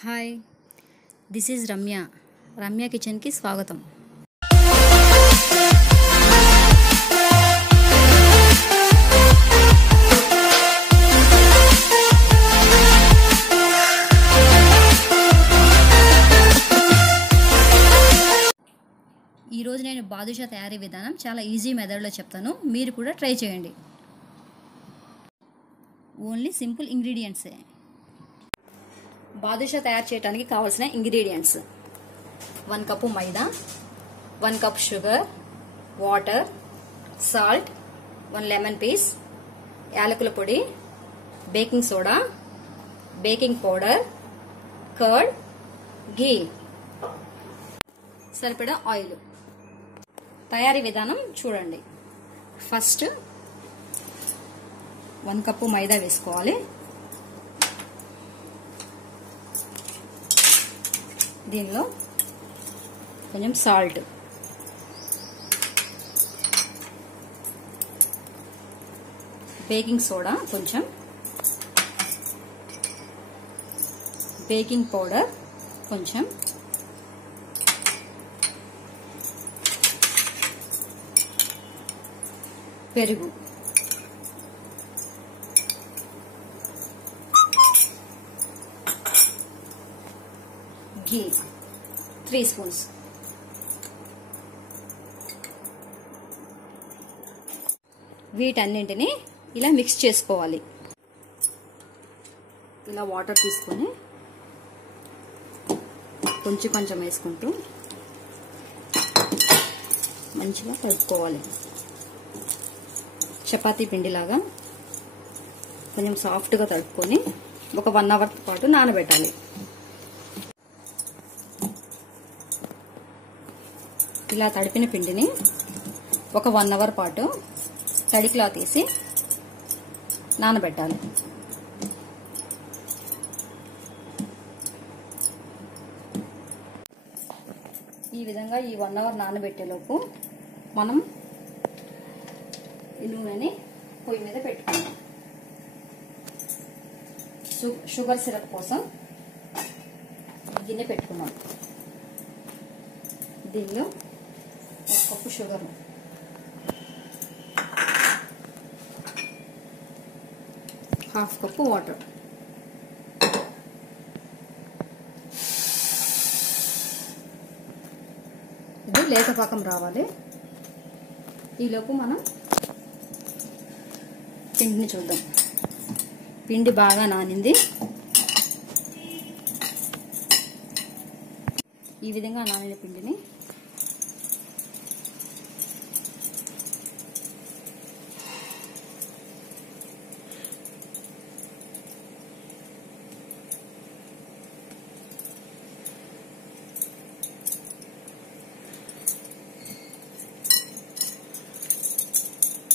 Hi, this is Ramya. Ramya కిచెన్కి స్వాగతం. ఈరోజు నేను బాదుషా తయారీ విధానం చాలా ఈజీ మెథడ్లో చెప్తాను. మీరు కూడా ట్రై చేయండి. Only simple ఇంగ్రీడియంట్సే. బాదుషా తయారు చేయడానికి కావాల్సిన ingredients: 1 cup maida, 1 cup sugar, water, salt, 1 lemon piece, యాలకుల పొడి, baking soda, baking powder, curd, ghee, సరిపడా ఆయిల్. తయారీ విధానం చూడండి. ఫస్ట్ 1 కప్పు మైదా వేసుకోవాలి. దీనిలో కొంచెం సాల్ట్, బేకింగ్ సోడా కొంచెం, బేకింగ్ పౌడర్ కొంచెం, పెరుగు, ఘీ 3 స్పూన్స్. వీటన్నింటినీ ఇలా మిక్స్ చేసుకోవాలి. ఇలా వాటర్ తీసుకొని కొంచెం కొంచెం వేసుకుంటూ మంచిగా కలుపుకోవాలి. చపాతీ పిండిలాగా కొంచెం సాఫ్ట్గా తడుపుకొని ఒక 1 అవర్ పాటు నానబెట్టాలి. ఇలా తడిపిన పిండిని ఒక 1 అవర్ పాటు తడికిలా తీసి నానబెట్టాలి. ఈ విధంగా ఈ 1 అవర్ నానబెట్టేలోపు మనం ఈ నూనెని పొయ్యి మీద పెట్టుకుందాం. షుగర్ సిరప్ కోసం గిన్నె పెట్టుకున్నాం. దీనిలో 1 cup sugar, half cup water, ఇది లేత పాకం రావాలి. ఈలోపు మనం పిండిని చూద్దాం. పిండి బాగా నానింది. ఈ విధంగా నానిన పిండిని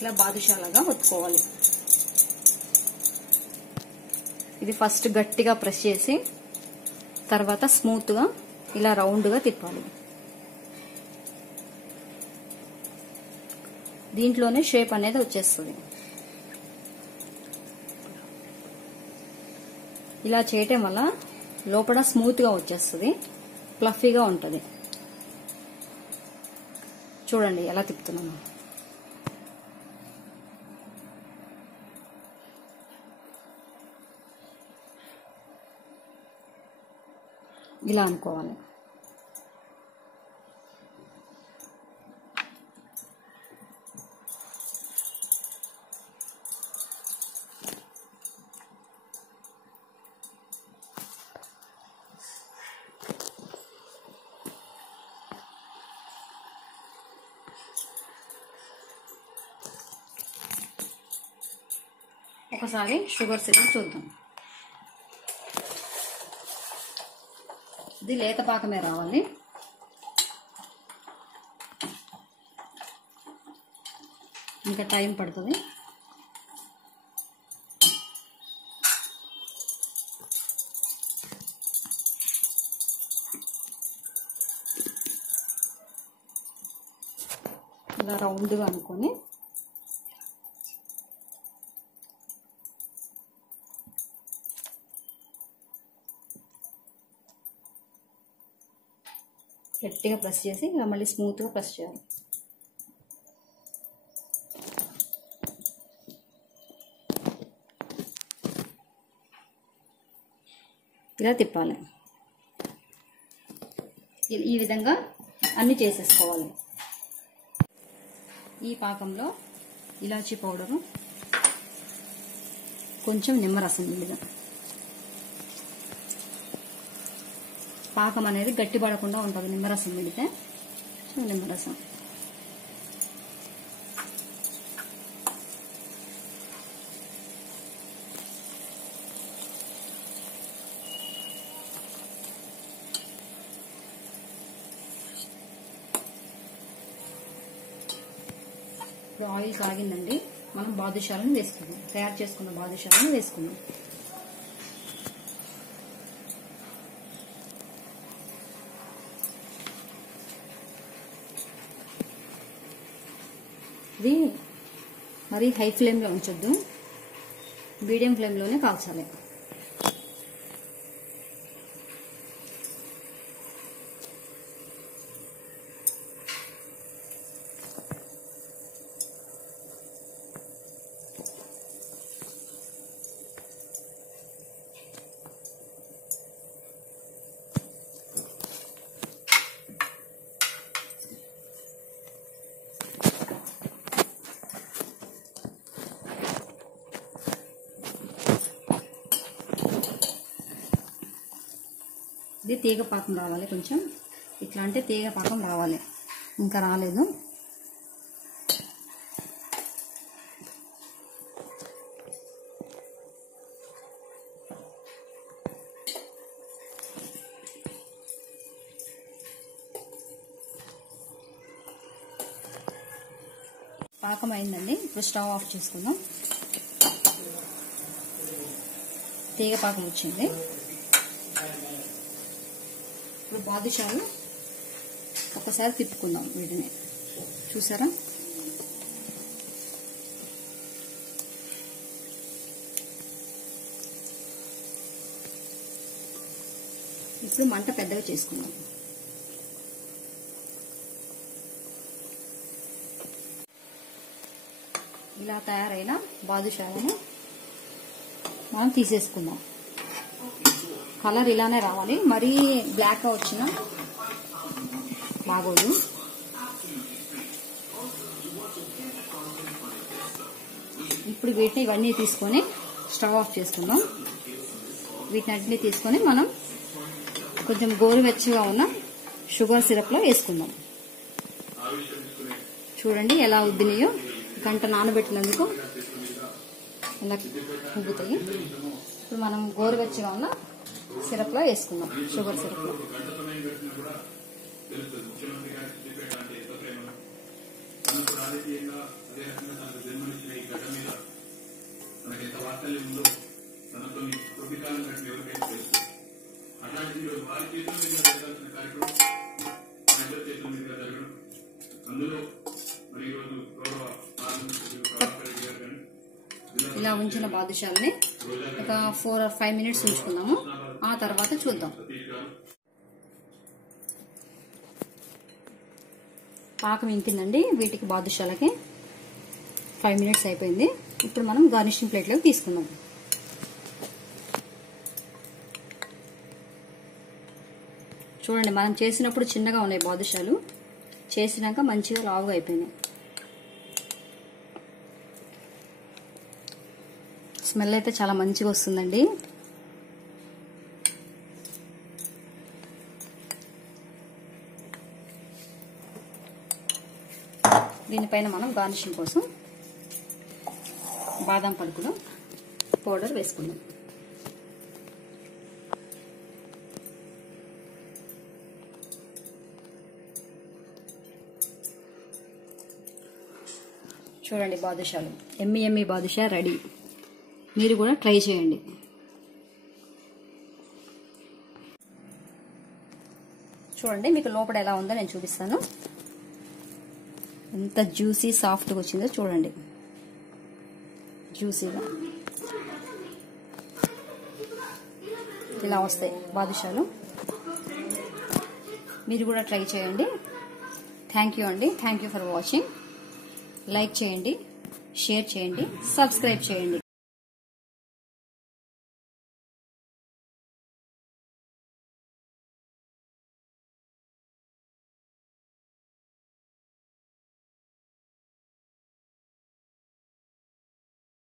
ఇలా బాదుషాలాగా ఒత్తుకోవాలి. ఇది ఫస్ట్ గట్టిగా ప్రెస్ చేసి తర్వాత స్మూత్ గా ఇలా రౌండ్ గా తిప్పాలి. దీంట్లోనే షేప్ అనేది వచ్చేస్తుంది. ఇలా చేయటం వల్ల లోపల స్మూత్ గా వచ్చేస్తుంది, ఫ్లఫీగా ఉంటుంది. చూడండి ఎలా తిప్పుతున్నాను. ఇలా అనుకోవాలి. ఒకసారి షుగర్ సిరప్ చూద్దాం. ఇది లేత పాకమే రావాలి. ఇంకా టైం పడుతుంది. ఇలా రౌండ్గా అనుకొని గట్టిగా ప్రెస్ చేసి ఇలా మళ్ళీ స్మూత్గా ప్రెస్ చేయాలి. ఇలా తిప్పాలి. ఈ విధంగా అన్నీ చేసేసుకోవాలి. ఈ పాకంలో ఇలాచీ పౌడరు, కొంచెం నిమ్మరసం, ఇదిగా పాకం అనేది గట్టి పడకుండా ఉంటుంది నిమ్మరసం పెడితే. నిమ్మరసం, ఇప్పుడు ఆయిల్ కాగిందండి. మనం బాదుషాలను వేసుకుందాం. తయారు చేసుకున్న బాదుషాలను వేసుకుందాం. ఇది మరి హై ఫ్లేమ్లో ఉంచొద్దు, మీడియం ఫ్లేమ్లోనే కాల్చాలి. ఇది తీగ పాకం రావాలి. కొంచెం ఇట్లా అంటే తీగ పాకం రావాలి. ఇంకా రాలేదు. పాకం అయిందండి. ఇప్పుడు స్టవ్ ఆఫ్ చేసుకుందాం. తీగ పాకం వచ్చింది. ఇప్పుడు బాదుషాలు ఒకసారి తిప్పుకుందాం. వీటిని చూసారా? ఇప్పుడు మంట పెద్దగా చేసుకుందాం. ఇలా తయారైన బాదుషాలను మనం తీసేసుకుందాం. కలర్ ఇలానే రావాలి, మరీ బ్లాక్ గా వచ్చిన బాగోదు. ఇప్పుడు వీటిని ఇవన్నీ తీసుకొని స్టవ్ ఆఫ్ చేసుకుందాం. వీటిని తీసుకొని మనం కొంచెం గోరువెచ్చగా ఉన్న షుగర్ సిరప్ లో వేసుకుందాం. చూడండి ఎలా ఉబ్బినాయో. గంట నానబెట్టినందుకు ఇలా ఉబ్బుతాయి. ఇప్పుడు మనం గోరువెచ్చగా ఉన్న సిరప్ లో వేసుకుందాం. షుగర్ సిరప్ లో ఇలా ఉంచిన బాదుషాలని ఒక 4 or 5 minutes ఉంచుకుందాము. ఆ తర్వాత చూద్దాం. పాకం ఇంకిందండి. వీటికి బాదుషాలకి 5 minutes అయిపోయింది. ఇప్పుడు మనం గార్నిషింగ్ ప్లేట్లోకి తీసుకుందాం. చూడండి, మనం చేసినప్పుడు చిన్నగా ఉన్నాయి బాదుషాలు, చేసినాక మంచిగా లావుగా అయిపోయినాయి. స్మెల్ అయితే చాలా మంచిగా వస్తుందండి. దీనిపైన మనం గార్నిషింగ్ కోసం బాదం పలుకులు పౌడర్ వేసుకుందాం. చూడండి, బాదుషాలు ఎమ్మి బాదుషా రెడీ. మీరు కూడా ట్రై చేయండి. చూడండి, మీకు లోపల ఎలా ఉందో నేను చూపిస్తాను. ఎంత జ్యూసీ సాఫ్ట్గా వచ్చిందో చూడండి. జ్యూసీగా ఇలా వస్తాయి బాదుషాలు. మీరు కూడా ట్రై చేయండి. థ్యాంక్ యూ అండి. Thank you for watching. Like చేయండి, షేర్ చేయండి, సబ్స్క్రైబ్ చేయండి.